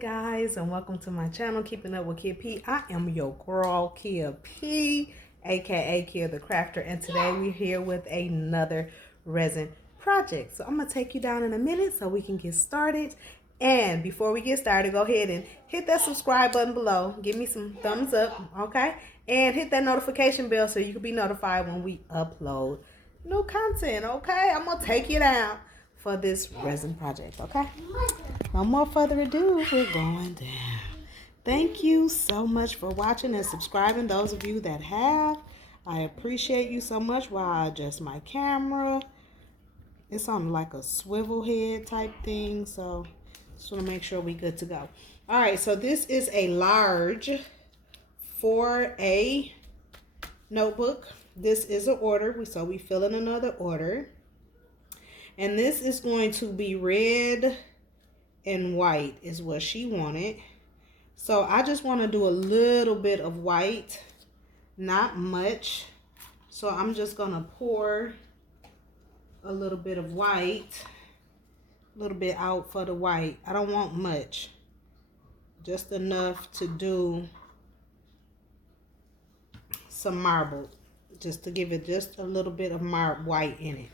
Guys, and welcome to my channel, Keeping Up with Kia P. I am your girl, Kia P, aka Kia the Crafter, and today we're here with another resin project. So I'm going to take you down in a minute so we can get started. And before we get started, go ahead and hit that subscribe button below. Give me some thumbs up, okay? And hit that notification bell so you can be notified when we upload new content, okay? I'm going to take you down for this resin project, okay? No more further ado, we're going down. Thank you so much for watching and subscribing, those of you that have. I appreciate you so much while I adjust my camera. It's on like a swivel head type thing, so just want to make sure we're good to go. All right, so this is a large 4A notebook. This is an order, so we fill in another order. And this is going to be red and white is what she wanted. So I just want to do a little bit of white, not much. So I'm just going to pour a little bit of white, a little bit out for the white. I don't want much, just enough to do some marble, just to give it just a little bit of white in it.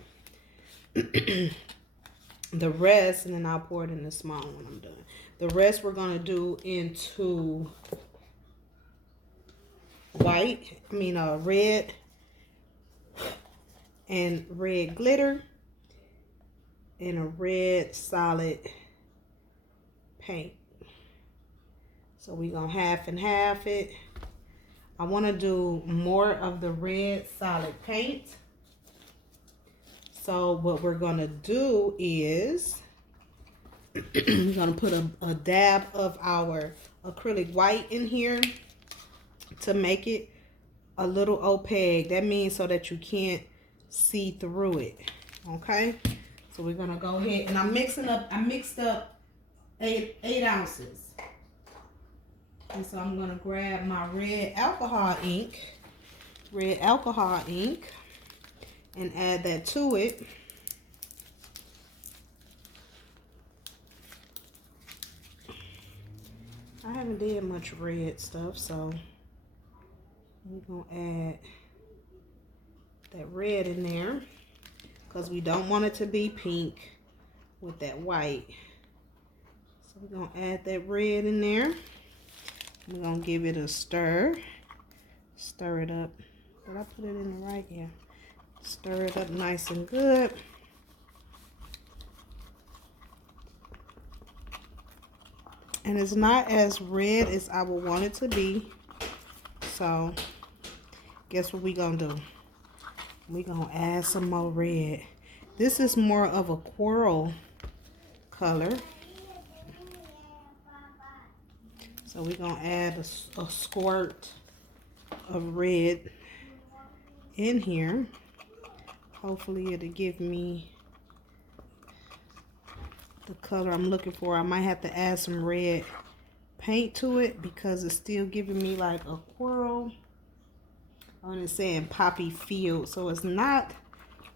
The rest, and then I'll pour it in the small when I'm done. The rest we're going to do into red and red glitter and a red solid paint. So we're going to half and half it. I want to do more of the red solid paint. So what we're going to do is we're going to put a dab of our acrylic white in here to make it a little opaque. That means so that you can't see through it. Okay? So we're going to go ahead, and I mixed up 8 ounces. And so I'm going to grab my red alcohol ink, and add that to it. I haven't did much red stuff, so we're gonna add that red in there because we don't want it to be pink with that white. So we're gonna add that red in there. We're gonna give it a stir it up. Did I put it in the right? Yeah. Stir it up nice and good. And it's not as red as I would want it to be. So, guess what we're going to do? We're going to add some more red. This is more of a coral color. So, we're going to add a squirt of red in here. Hopefully it'll give me the color I'm looking for. I might have to add some red paint to it because it's still giving me like a coral. And it's saying poppy field, so it's not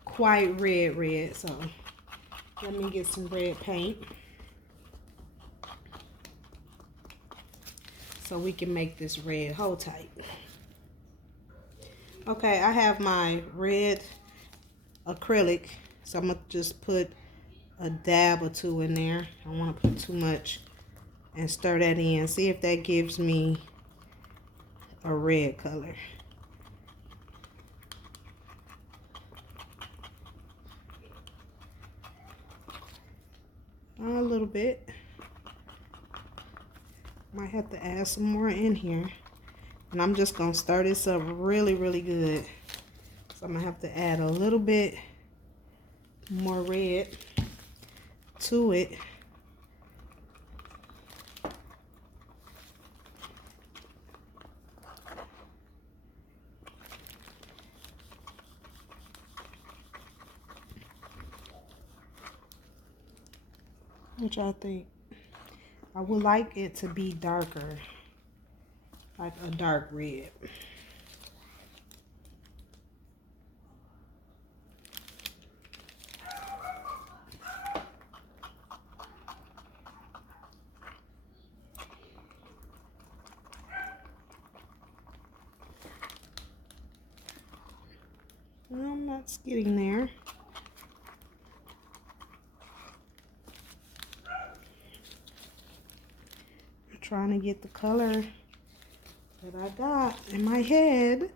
quite red. So let me get some red paint so we can make this red hold tight. Okay, I have my red acrylic, so I'm gonna just put a dab or two in there. I don't want to put too much, and stir that in. See if that gives me a red color. A little bit. Might have to add some more in here, and I'm just gonna stir this up really good. So I'm gonna have to add a little bit more red to it. What y'all think? I would like it to be darker, like a dark red. it's getting there. I'm trying to get the color that I got in my head.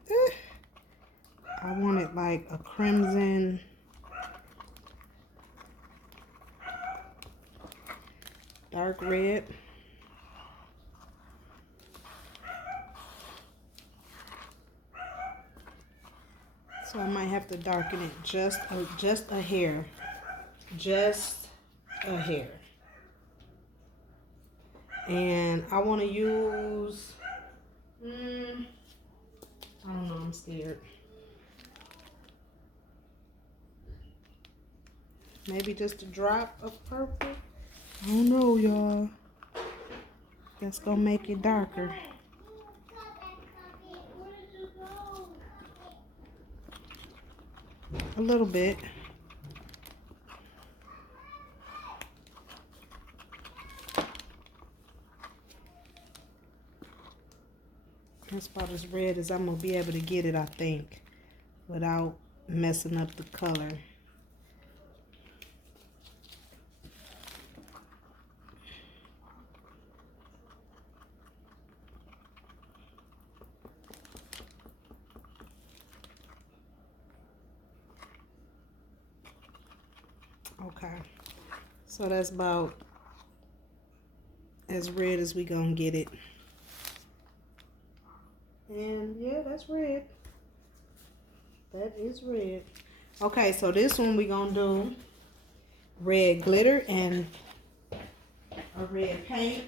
I wanted like a crimson, dark red. So I might have to darken it just a hair. Just a hair. And I want to use, I don't know, I'm scared. Maybe just a drop of purple. I don't know, y'all. That's gonna make it darker. A little bit. That's about as red as I'm gonna be able to get it, I think, without messing up the color. Okay, so that's about as red as we gonna get it. And yeah, that's red. That is red. Okay, so this one we gonna do red glitter and a red paint.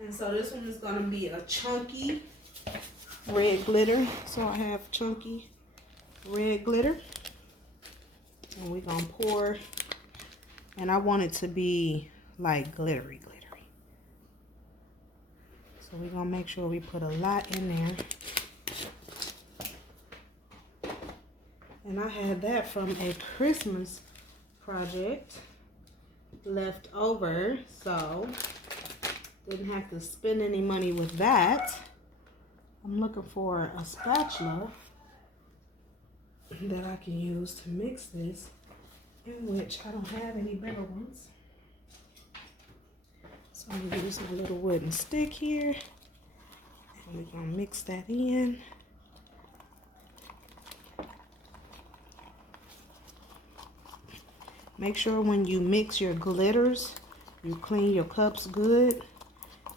And so this one is gonna be a chunky red glitter. So I have chunky red glitter. And we're gonna pour, and I want it to be like glittery. So we're gonna make sure we put a lot in there. And I had that from a Christmas project left over, so didn't have to spend any money with that. I'm looking for a spatula that I can use to mix this, in which I don't have any better ones. So I'm gonna use my little wooden stick here, and we're gonna mix that in. Make sure when you mix your glitters, you clean your cups good,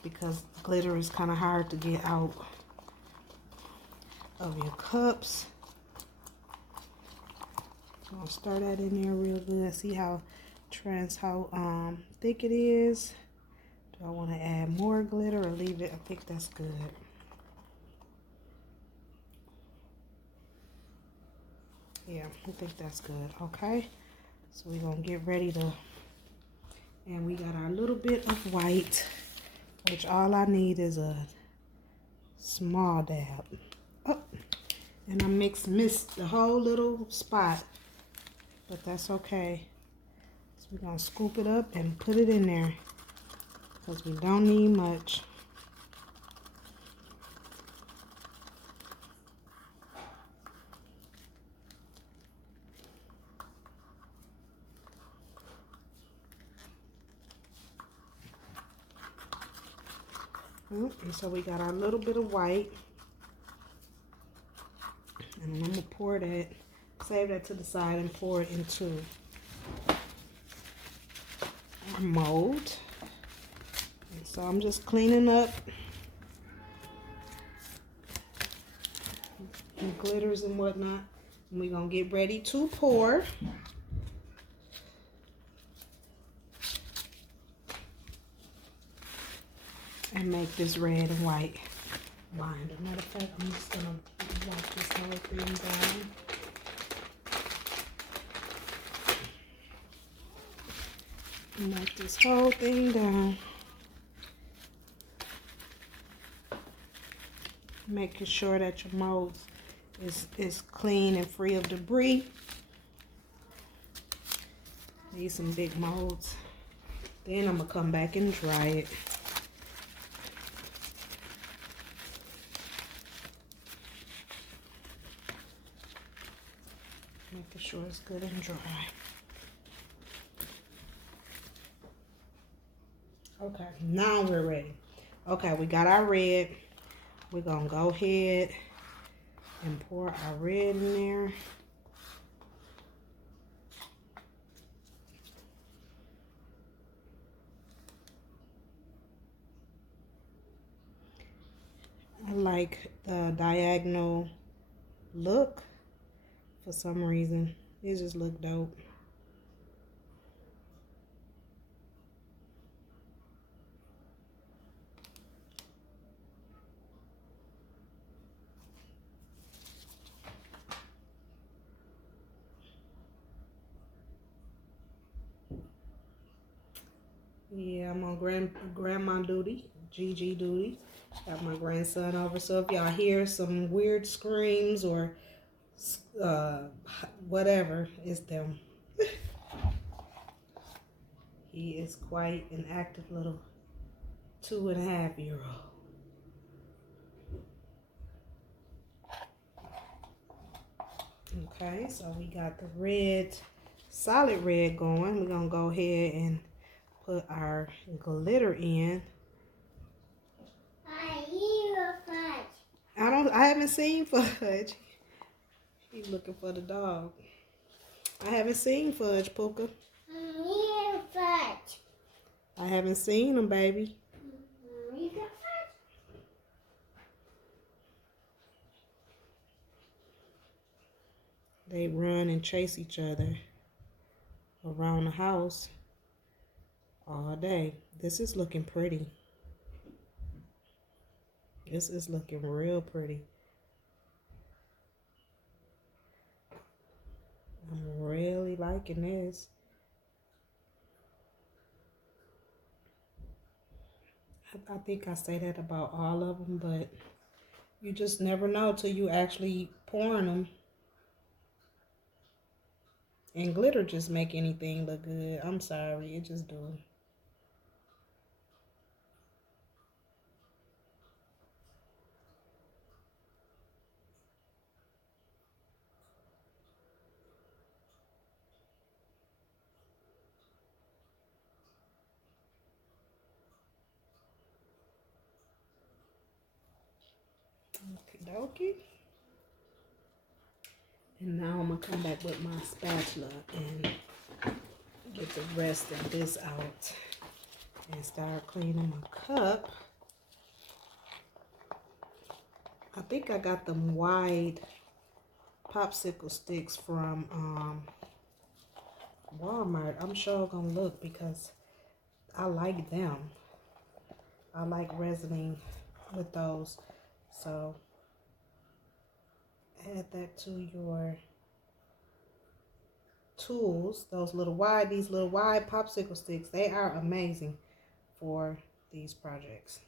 because glitter is kind of hard to get out of your cups. So I'll stir that in there real good. See how thick it is. Do I want to add more glitter or leave it? I think that's good. Yeah, I think that's good. Okay, so we're gonna get ready to, and we got our little bit of white, which all I need is a small dab. Oh, and I missed the whole little spot, but that's okay. So we're gonna scoop it up and put it in there, because we don't need much. And so we got our little bit of white, and I'm gonna pour that, save that to the side, and pour it into our mold. And so I'm just cleaning up the glitters and whatnot, and we're gonna get ready to pour. And make this red and white binder. Matter of fact, I'm just gonna wipe this whole thing down. Wipe this whole thing down. Making sure that your mold is clean and free of debris. Need some big molds. Then I'm gonna come back and dry it. Making sure it's good and dry. Okay, now we're ready. Okay, we got our red. We're gonna go ahead and pour our red in there. I like the diagonal look for some reason. It just look dope. Yeah, I'm on grandma duty, GG duty. Got my grandson over, so if y'all hear some weird screams or whatever, it's them. He is quite an active little 2.5-year-old. Okay, so we got the red, solid red going. We're gonna go ahead and put our glitter in. I haven't seen Fudge. He's looking for the dog. I haven't seen Fudge, Puka. Fudge. I haven't seen him, baby. They run and chase each other around the house all day. This is looking pretty. This is looking real pretty. I'm really liking this. I think I say that about all of them, but you just never know till you actually pouring them. And glitter just make anything look good. I'm sorry, it just do. Okie dokie. And now I'm gonna come back with my spatula and get the rest of this out and start cleaning my cup. I think I got them wide popsicle sticks from Walmart. I'm sure gonna look because I like them. I like resining with those. So add that to your tools. These little wide popsicle sticks, they are amazing for these projects.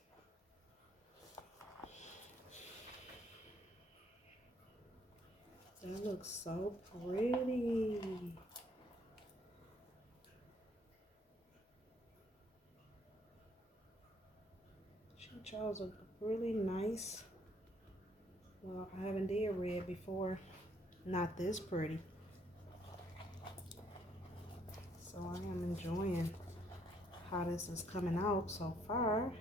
That looks so pretty. She chose a really nice, well, I haven't did red before, not this pretty. So I am enjoying how this is coming out so far.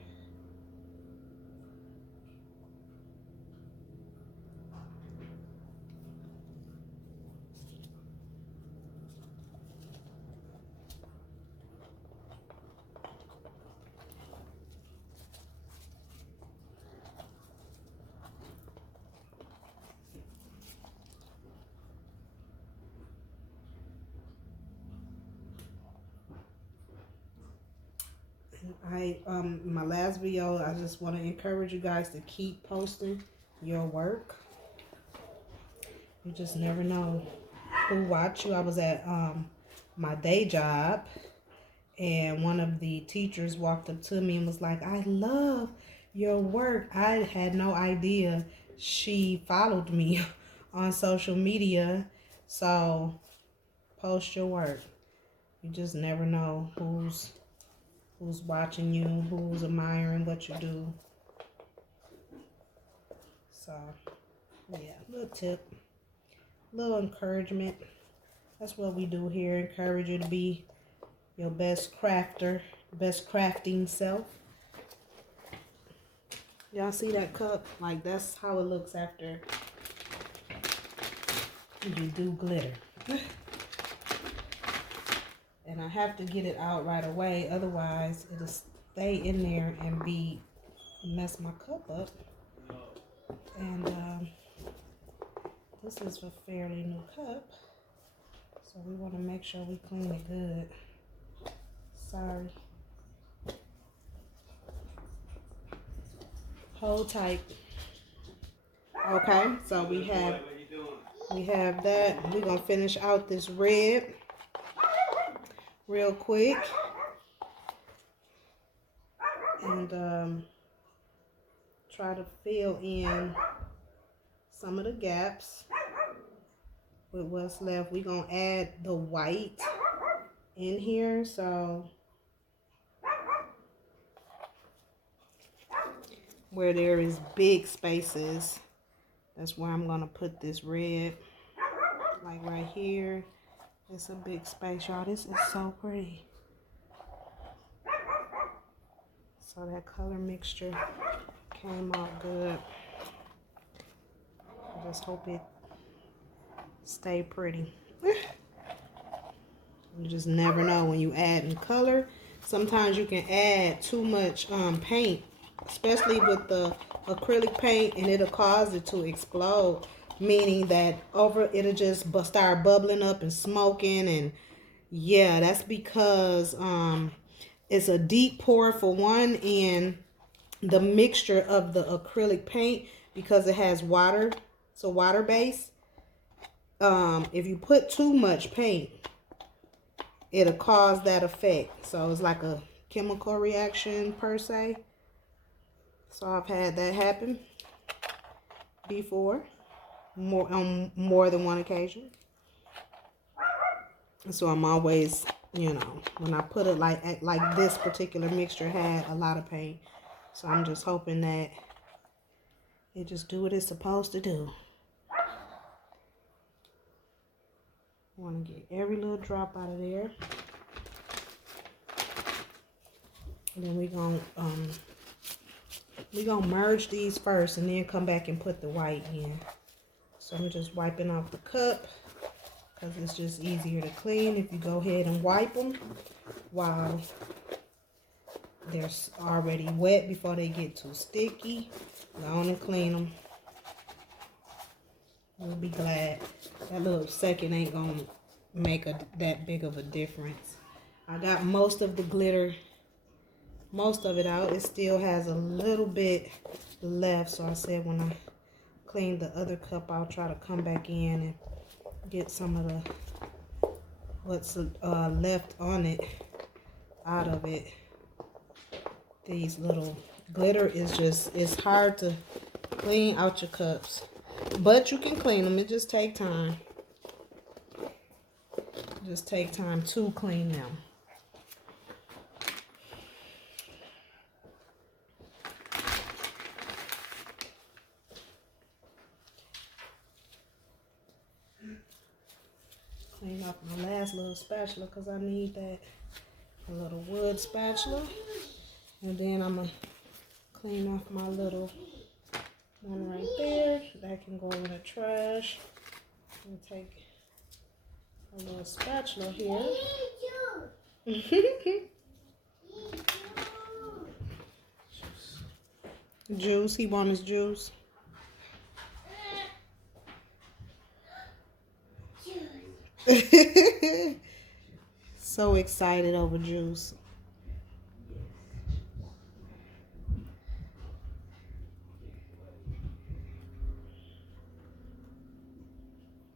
My last video, I just want to encourage you guys to keep posting your work. You just never know who watch you. I was at my day job, and one of the teachers walked up to me and was like, "I love your work." I had no idea she followed me on social media. So post your work. You just never know who's watching you, who's admiring what you do. So, yeah, little tip, little encouragement. That's what we do here. Encourage you to be your best crafter, best crafting self. Y'all see that cup? Like, that's how it looks after you do glitter. And I have to get it out right away, otherwise it'll stay in there and mess my cup up. And this is a fairly new cup, so we want to make sure we clean it good. Sorry. Hold tight. Okay, so we have that. We're gonna finish out this red real quick, and try to fill in some of the gaps with what's left. We're gonna add the white in here, so where there is big spaces, that's where I'm gonna put this red. Like right here, it's a big space, y'all. This is so pretty. So that color mixture came out good. I just hope it stay pretty. You just never know when you add in color. Sometimes you can add too much paint, especially with the acrylic paint, and it'll cause it to explode, meaning that it'll just start bubbling up and smoking. And yeah, that's because it's a deep pour for one, and the mixture of the acrylic paint, because it has water, it's a water base. If you put too much paint, it'll cause that effect. So it's like a chemical reaction per se. So I've had that happen before, on more than one occasion. So I'm always, you know, when I put it like this particular mixture had a lot of paint. So I'm just hoping that it just do what it's supposed to do. I want to get every little drop out of there. And then we're gonna merge these first and then come back and put the white in. So I'm just wiping off the cup because it's just easier to clean if you go ahead and wipe them while they're already wet before they get too sticky. Go on and clean them. You'll be glad. That little second ain't gonna make that big of a difference. I got most of the glitter, most of it out. It still has a little bit left, so I said when I clean the other cup, I'll try to come back in and get some of the what's left on it out of it. These little glitter is just, it's hard to clean out your cups. But you can clean them. It just take time. Just take time to clean them. Clean off my last little spatula because I need that little wood spatula. And then I'm going to clean off my little one right there. That can go in the trash. And take a little spatula here. Juice. He wants his juice. So excited over juice.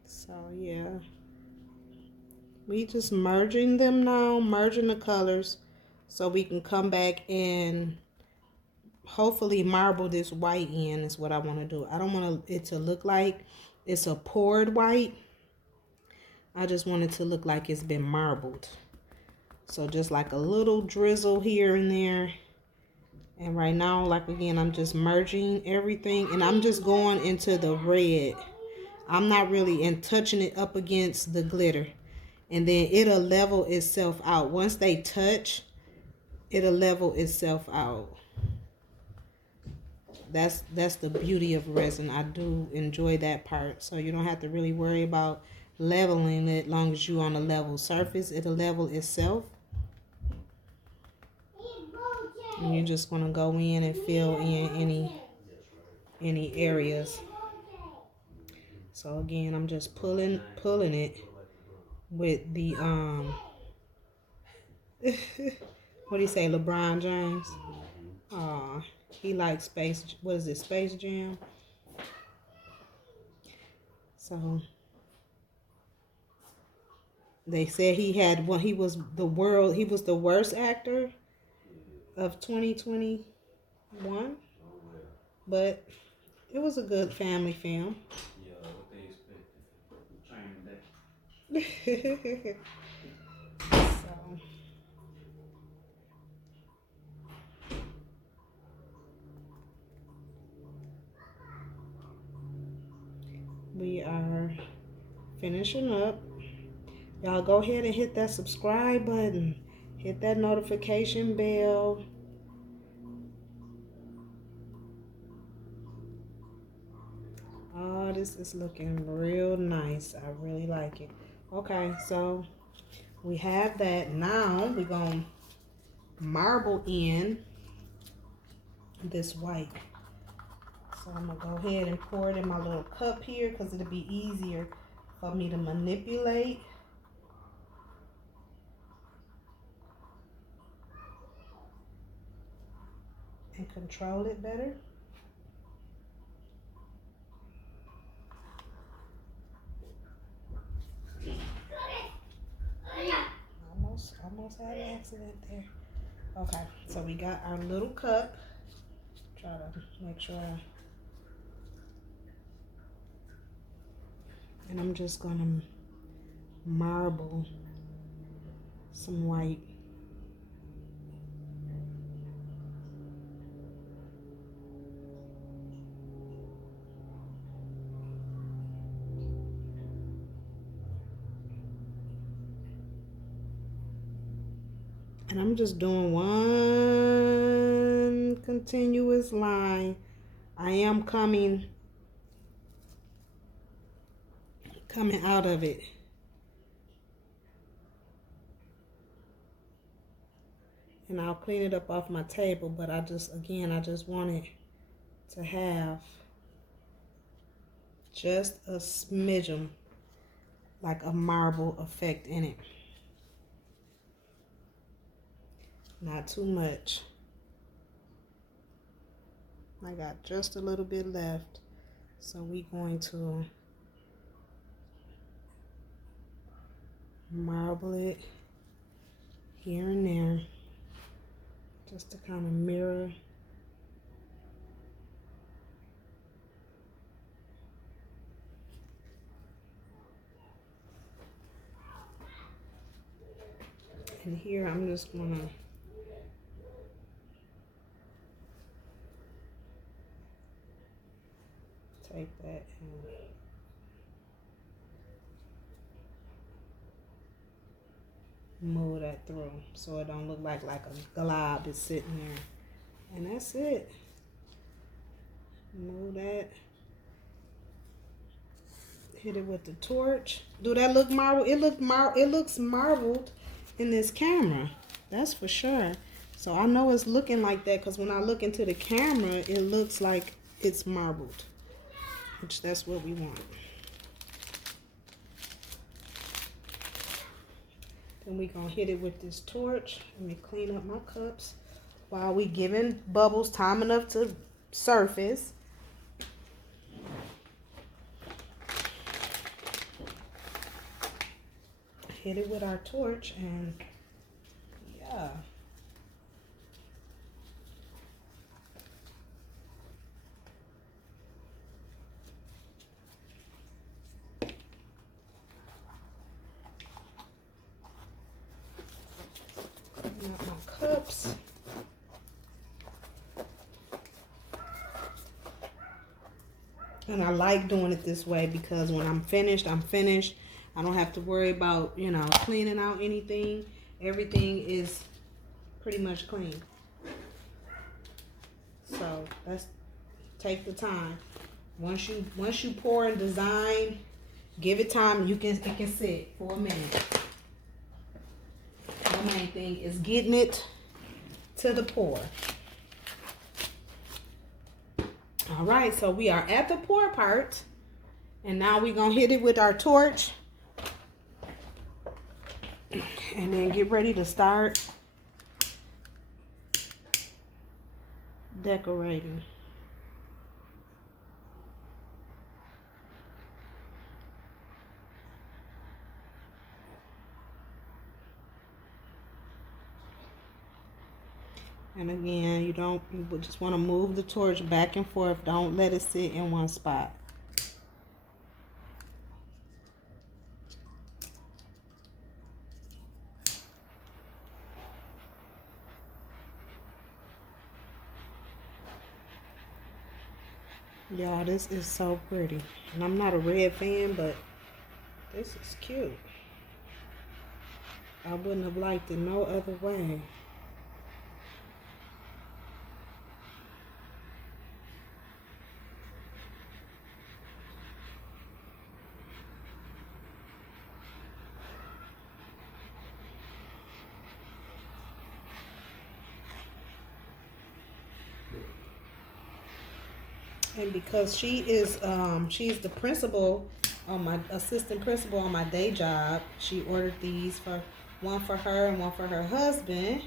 So yeah, we just merging them now, merging the colors so we can come back and hopefully marble this white in is what I want to do. I don't want it to look like it's a poured white. I just want it to look like it's been marbled. So just like a little drizzle here and there. And right now, like again, I'm just merging everything and I'm just going into the red. I'm not really touching it up against the glitter. And then it'll level itself out. Once they touch, it'll level itself out. That's the beauty of resin. I do enjoy that part. So you don't have to really worry about leveling it. As long as you're on a level surface, it'll level itself. And you're just going to go in and fill in any areas. So again, I'm just pulling it with the what do you say, LeBron James? He likes what is it, Space Jam? So they said he was the worst actor of 2021, but it was a good family film. Yeah, what they expected. So we are finishing up. Y'all go ahead and hit that subscribe button. Hit that notification bell. Oh, this is looking real nice. I really like it. Okay, so we have that. Now we're going to marble in this white. So I'm going to go ahead and pour it in my little cup here because it'll be easier for me to manipulate. And control it better. Almost had an accident there. Okay, so we got our little cup. Try to make sure and I'm just gonna marble some white. And I'm just doing one continuous line. I am coming out of it. And I'll clean it up off my table, but I just wanted to have just a smidgen, like a marble effect in it. Not too much. I got just a little bit left. So we're going to marble it here and there just to kind of mirror. And here I'm just gonna take that and move that through so it don't look like a glob is sitting there. And that's it. Move that. Hit it with the torch. Do that look marble? It looks marbled in this camera. That's for sure. So I know it's looking like that because when I look into the camera, it looks like it's marbled, which that's what we want. Then we gonna hit it with this torch. Let me clean up my cups while we giving bubbles time enough to surface. Hit it with our torch and yeah. Oops. And I like doing it this way because when I'm finished, I'm finished. I don't have to worry about, you know, cleaning out anything. Everything is pretty much clean. So let's take the time. Once you pour and design, give it time. It can sit for a minute. The main thing is getting it to the pour. All right, so we are at the pour part, and now we're gonna hit it with our torch, and then get ready to start decorating. And again, you just want to move the torch back and forth. Don't let it sit in one spot. Y'all, this is so pretty. And I'm not a red fan, but this is cute. I wouldn't have liked it no other way. And because she is she's the principal on my assistant principal on my day job, she ordered these for one for her and one for her husband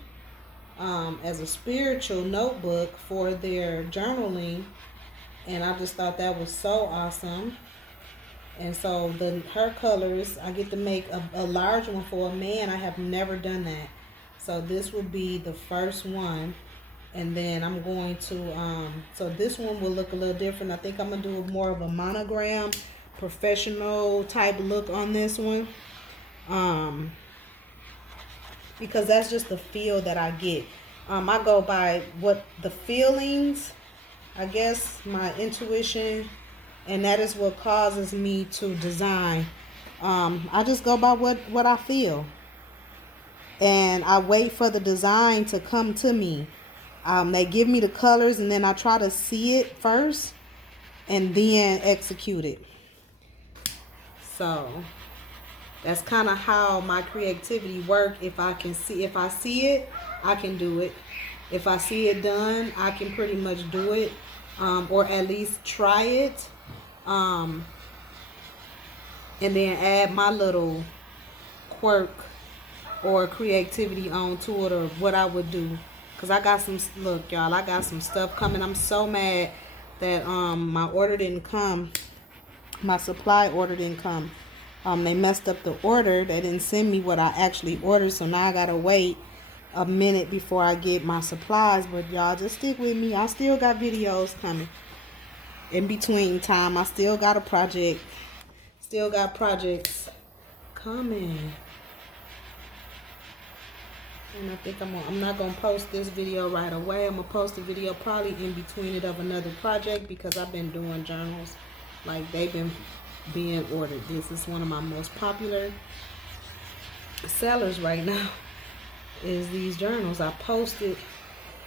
as a spiritual notebook for their journaling. And I just thought that was so awesome. And so her colors, I get to make a large one for a man. I have never done that. So this will be the first one. And then I'm going to, so this one will look a little different. I think I'm going to do more of a monogram, professional type look on this one. Because that's just the feel that I get. I go by what the feelings, I guess, my intuition, and that is what causes me to design. I just go by what I feel. And I wait for the design to come to me. They give me the colors, and then I try to see it first and then execute it. So that's kind of how my creativity works. If I see it, I can do it. If I see it done, I can pretty much do it, or at least try it, and then add my little quirk or creativity onto it, or what I would do. Because I got some, look y'all, I got some stuff coming. I'm so mad that my order didn't come. My supply order didn't come. They messed up the order. They didn't send me what I actually ordered. So now I got to wait a minute before I get my supplies. But y'all just stick with me. I still got videos coming. In between time, I still got a project. Still got projects coming. And I think I'm not going to post this video right away. I'm going to post a video probably in between it of another project, because I've been doing journals. Like, they've been being ordered. This is one of my most popular sellers right now, is these journals. I posted,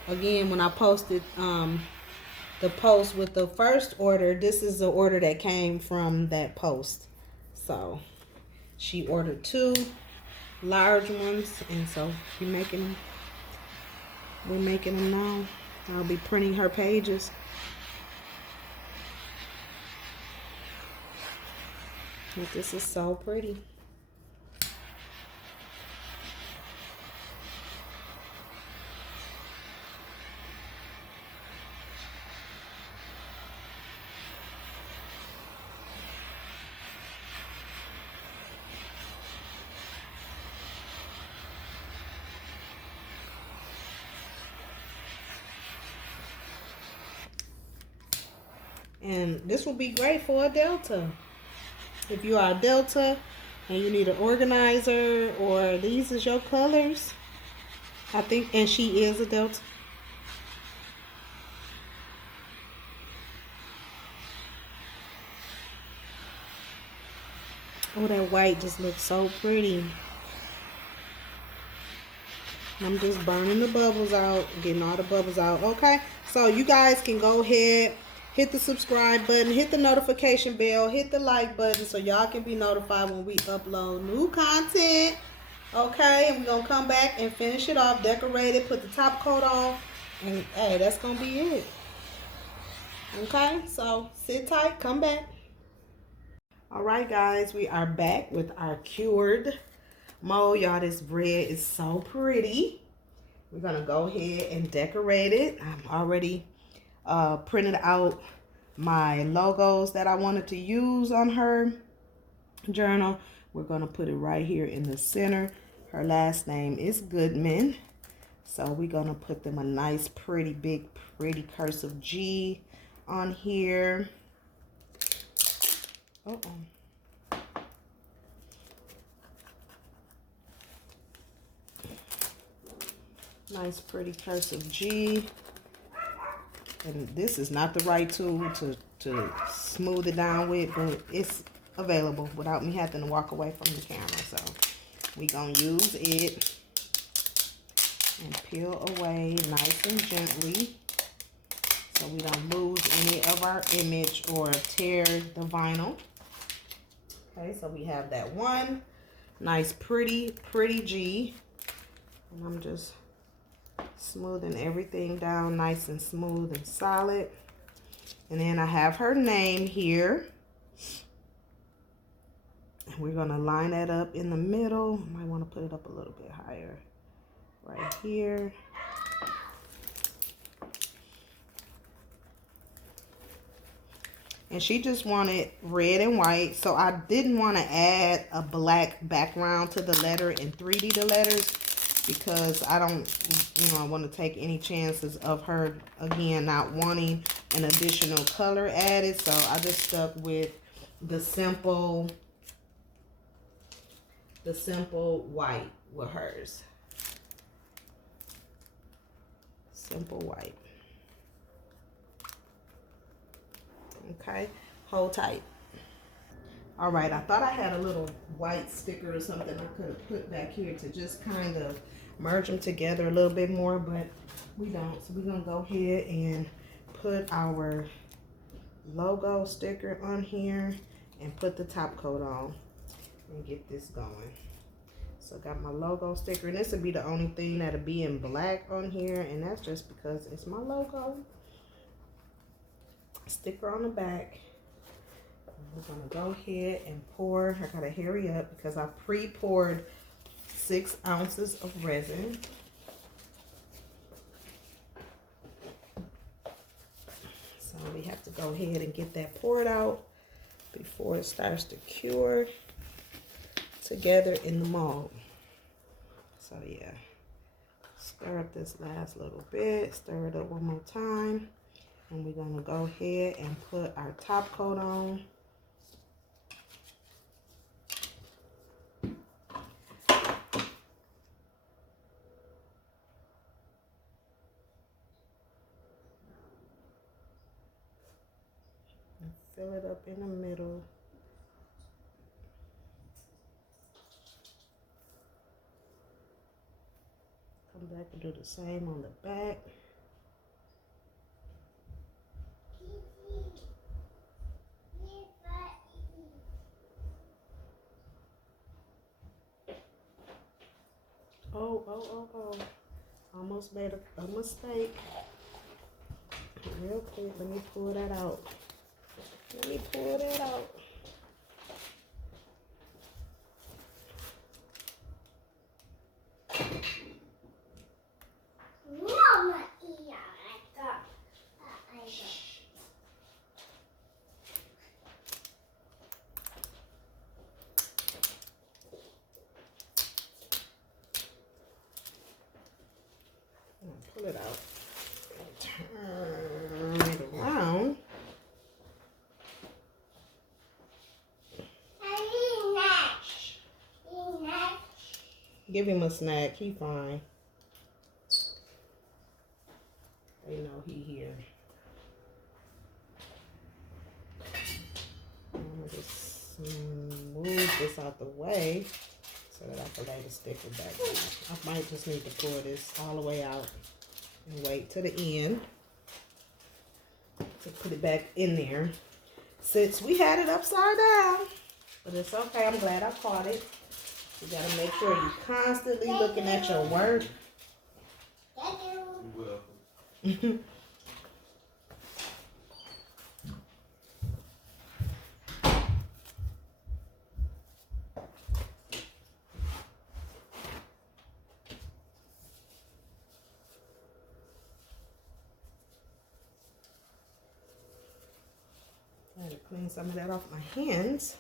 again, when I posted the post with the first order, this is the order that came from that post. So she ordered 2 large ones, and so we're making them now. I'll be printing her pages. But this is so pretty. And this will be great for a Delta. If you are a Delta and you need an organizer, or these is your colors, I think, and she is a Delta. Oh, that white just looks so pretty. I'm just burning the bubbles out, getting all the bubbles out. Okay, so you guys can go ahead, hit the subscribe button, hit the notification bell, hit the like button so y'all can be notified when we upload new content. Okay, and we're going to come back and finish it off, decorate it, put the top coat on, and hey, that's going to be it. Okay, so sit tight, come back. All right, guys, we are back with our cured mold. Y'all, this red is so pretty. We're gonna go ahead and decorate it. I'm already printed out my logos that I wanted to use on her journal. We're gonna put it right here in the center. Her last name is Goodman, so we're gonna put them a nice pretty big pretty cursive G on here. Nice pretty cursive G. And this is not the right tool to smooth it down with, but it's available without me having to walk away from the camera. So we gonna use it and peel away nice and gently so we don't lose any of our image or tear the vinyl. Okay, so we have that one nice pretty G, and I'm just smoothing everything down nice and smooth and solid. And then I have her name here. We're going to line that up in the middle. I might want to put it up a little bit higher right here. And she just wanted red and white, so I didn't want to add a black background to the letter and 3D the letters, because I don't, I want to take any chances of her, again, not wanting an additional color added. So I just stuck with the simple white with hers. Simple white. Okay, hold tight. All right, I thought I had a little white sticker or something I could have put back here to just kind of merge them together a little bit more, but we don't. So we're gonna go ahead and put our logo sticker on here and put the top coat on and get this going. So I got my logo sticker, and this will be the only thing that'll be in black on here, and that's just because it's my logo. Sticker on the back. We're gonna go ahead and pour. I gotta hurry up because I pre-poured 6 ounces of resin. So we have to go ahead and get that poured out before it starts to cure together in the mold. So yeah, stir up this last little bit, stir it up one more time, and we're gonna go ahead and put our top coat on. Fill it up in the middle. Come back and do the same on the back. Oh. Almost made a mistake. Real quick, let me pull that out. Pull it out. Turn it around. Give him a snack. He fine. They know he here. I'm gonna just move this out the way so that I can lay the sticker back down. I might just need to pull this all the way out and wait to the end to put it back in there. Since we had it upside down, but it's okay. I'm glad I caught it. You gotta make sure you're constantly looking at your work. Thank you. You're welcome. I had to clean some of that off my hands.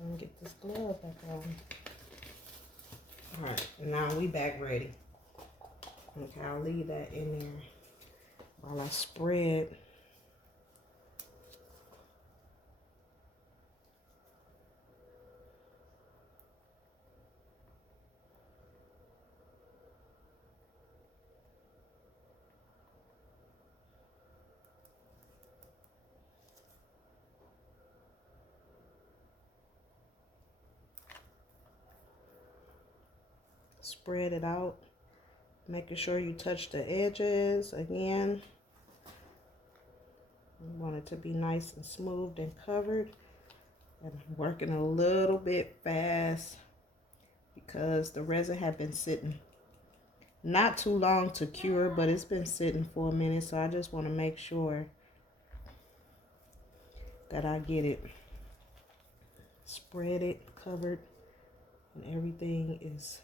And get this glove back on. Alright, now we back ready. Okay, I'll leave that in there while I spread. Spread it out, making sure you touch the edges again. You want it to be nice and smooth and covered. And I'm working a little bit fast because the resin had been sitting not too long to cure, but it's been sitting for a minute, so I just want to make sure that I get it spread it, covered, and everything is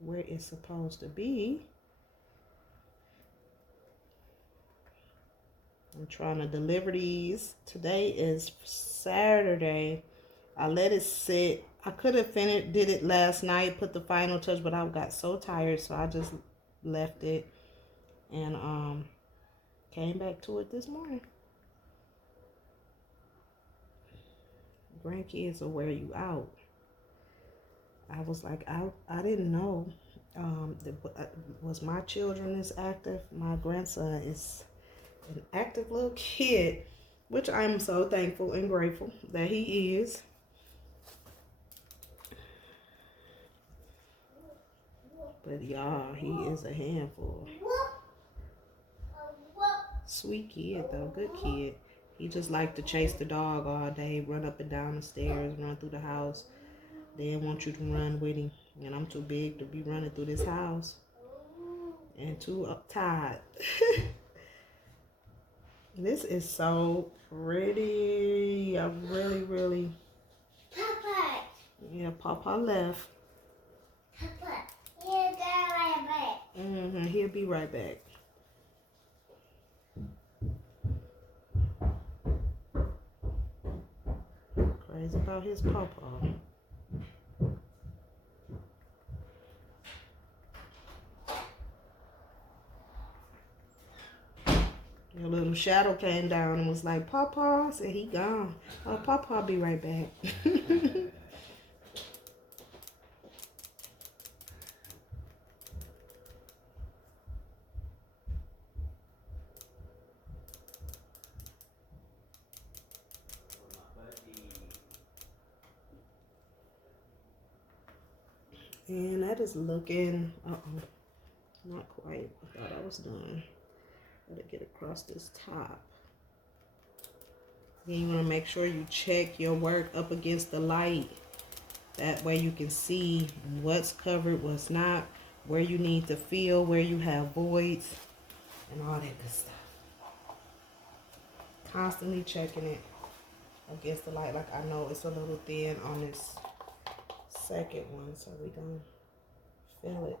where it's supposed to be. I'm trying to deliver these. Today is Saturday. I let it sit. I could have did it last night, put the final touch, but I got so tired, so I just left it and came back to it this morning. Grandkids will wear you out. I was like, I didn't know was my children this active. My grandson is an active little kid, which I'm so thankful and grateful that he is. But y'all, he is a handful. Sweet kid though, good kid. He just like to chase the dog all day, run up and down the stairs, run through the house. Then want you to run with him. And I'm too big to be running through this house. And too tired. This is so pretty. I really. Papa. Yeah, Papa left. Papa. He'll be right back. He'll be right back. Crazy about his Papa. Your little shadow came down and was like, Papa. I said, he gone. Oh, Papa be right back. And that is looking, not quite. I thought I was done. Gotta get across this top. Then you want to make sure you check your work up against the light. That way you can see what's covered, what's not, where you need to fill, where you have voids, and all that good stuff. Constantly checking it against the light. Like I know it's a little thin on this second one, so we're gonna fill it.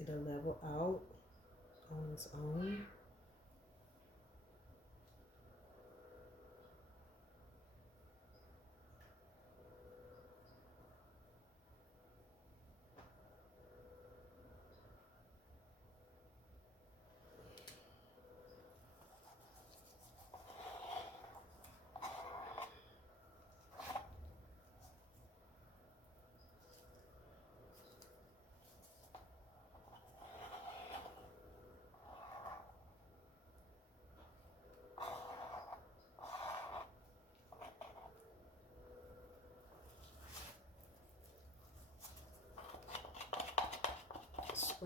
It'll level out on its own.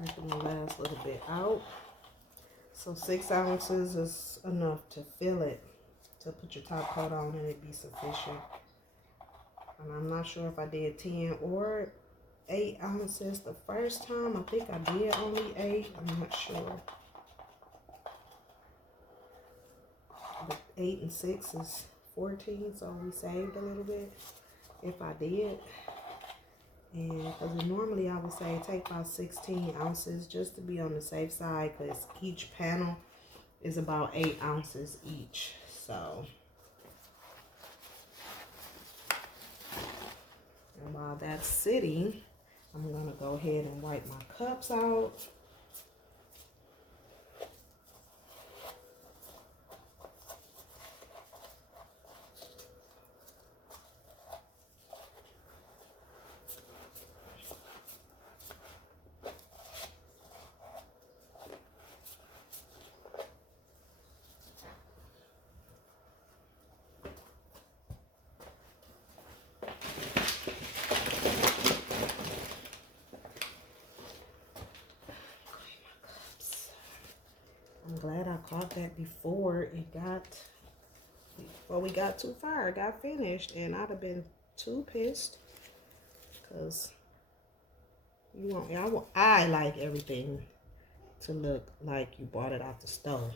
scraping the last little bit out. So 6 ounces is enough to fill it, to put your top coat on, and it'd be sufficient. And I'm not sure if I did 10 or 8 ounces the first time. I think I did only 8. I'm not sure. But 8 and 6 is 14, so we saved a little bit if I did. And because normally I would say take about 16 ounces just to be on the safe side, because each panel is about 8 ounces each. So, and while that's sitting, I'm going to go ahead and wipe my cups out. I'm glad I caught that before we got too far. It got finished, and I'd have been too pissed, because I like everything to look like you bought it out the store.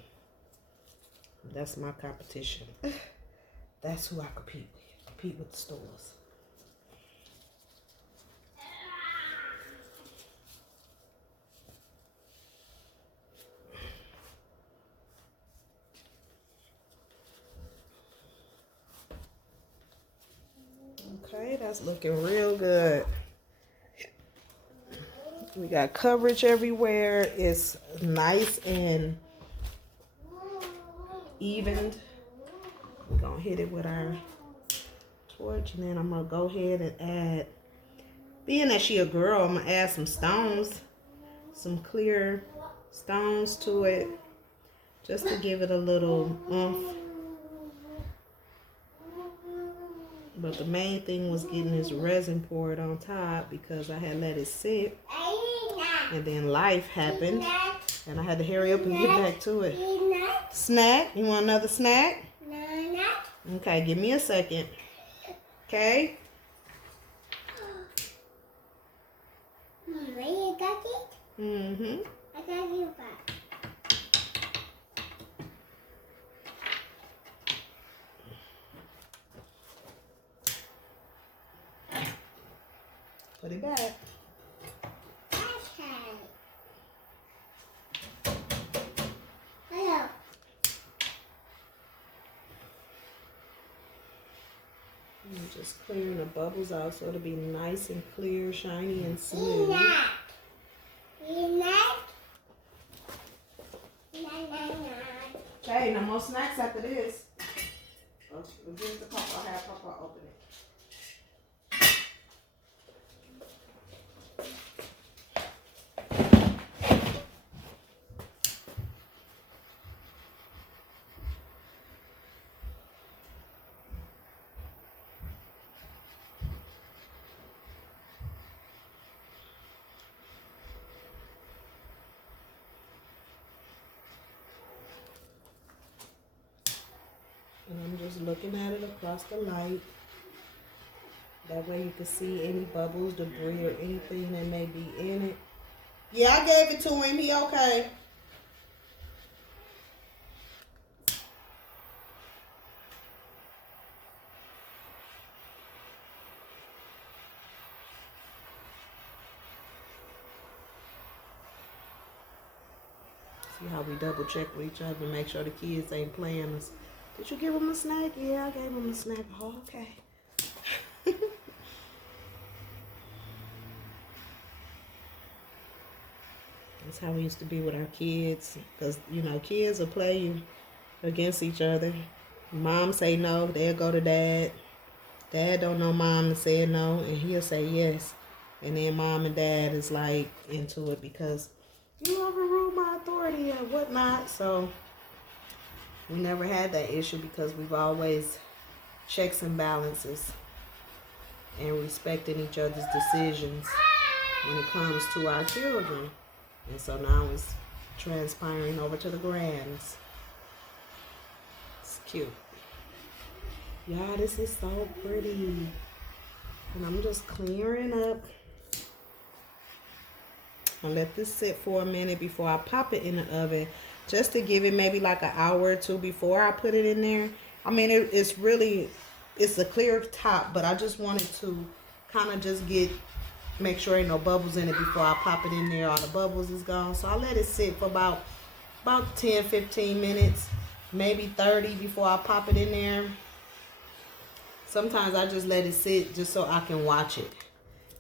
That's my competition. That's who I compete with the stores. Okay, that's looking real good. We got coverage everywhere. It's nice and evened. We're gonna hit it with our torch, and then I'm gonna go ahead and add, being that she a girl, I'm gonna add some stones, some clear stones to it, just to give it a little oomph. But the main thing was getting this resin poured on top, because I had let it sit, and then life happened, and I had to hurry up and get back to it. Snack? You want another snack? Okay, give me a second. Okay? You got it? Mm-hmm. I got you back. Put it back. Hello. I'm just clearing the bubbles out so it'll be nice and clear, shiny, and smooth. Okay, no more snacks after this. Oh, here's the cup. I'll have Papa open it. And I'm just looking at it across the light. That way you can see any bubbles, debris, or anything that may be in it. Yeah, I gave it to him. He okay. See how we double check with each other and make sure the kids ain't playing us. Did you give him a snack? Yeah, I gave him a snack. Oh, okay. That's how we used to be with our kids. Because, you know, kids will play you against each other. Mom say no, they'll go to dad. Dad don't know mom and say no, and he'll say yes. And then mom and dad is like into it because you overruled my authority and whatnot. So we never had that issue because we've always checks and balances and respecting each other's decisions when it comes to our children. And so now it's transpiring over to the grands. It's cute. Y'all, this is so pretty. And I'm just clearing up. I'll let this sit for a minute before I pop it in the oven, just to give it maybe like an hour or two before I put it in there. I mean, it's a clear top, but I just wanted to kind of just make sure ain't no bubbles in it before I pop it in there. All the bubbles is gone. So I let it sit for about 10-15 minutes, maybe 30 before I pop it in there. Sometimes I just let it sit just so I can watch it.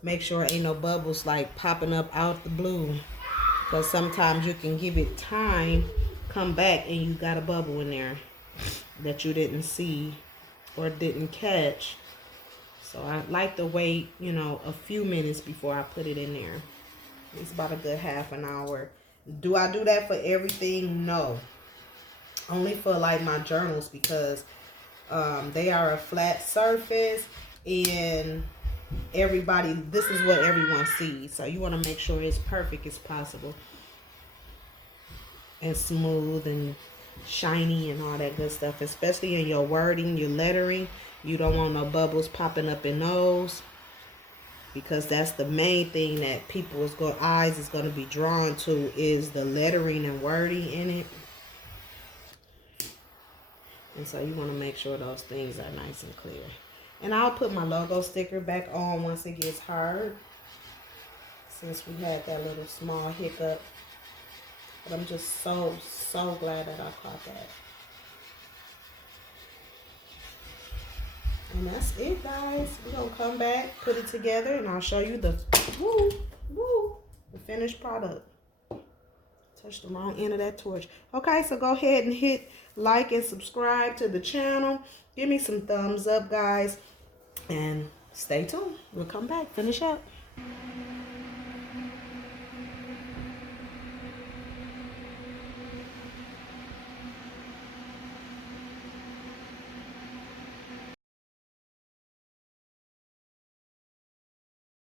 Make sure ain't no bubbles like popping up out the blue. Because sometimes you can give it time, come back, and you got a bubble in there that you didn't see or didn't catch. So I like to wait, a few minutes before I put it in there. It's about a good half an hour. Do I do that for everything? No. Only for like my journals, because they are a flat surface, and this is what everyone sees. So you want to make sure it's perfect as possible, and smooth and shiny and all that good stuff, especially in your wording, your lettering. You don't want no bubbles popping up in those, because that's the main thing that people's eyes is going to be drawn to, is the lettering and wording in it. And so you want to make sure those things are nice and clear. And I'll put my logo sticker back on once it gets hard, since we had that little small hiccup. But I'm just so glad that I caught that. And that's it, guys. We're going to come back, put it together, and I'll show you the finished product. Touched the wrong end of that torch. Okay, so go ahead and hit like and subscribe to the channel. Give me some thumbs up, guys. And stay tuned. We'll come back, finish up.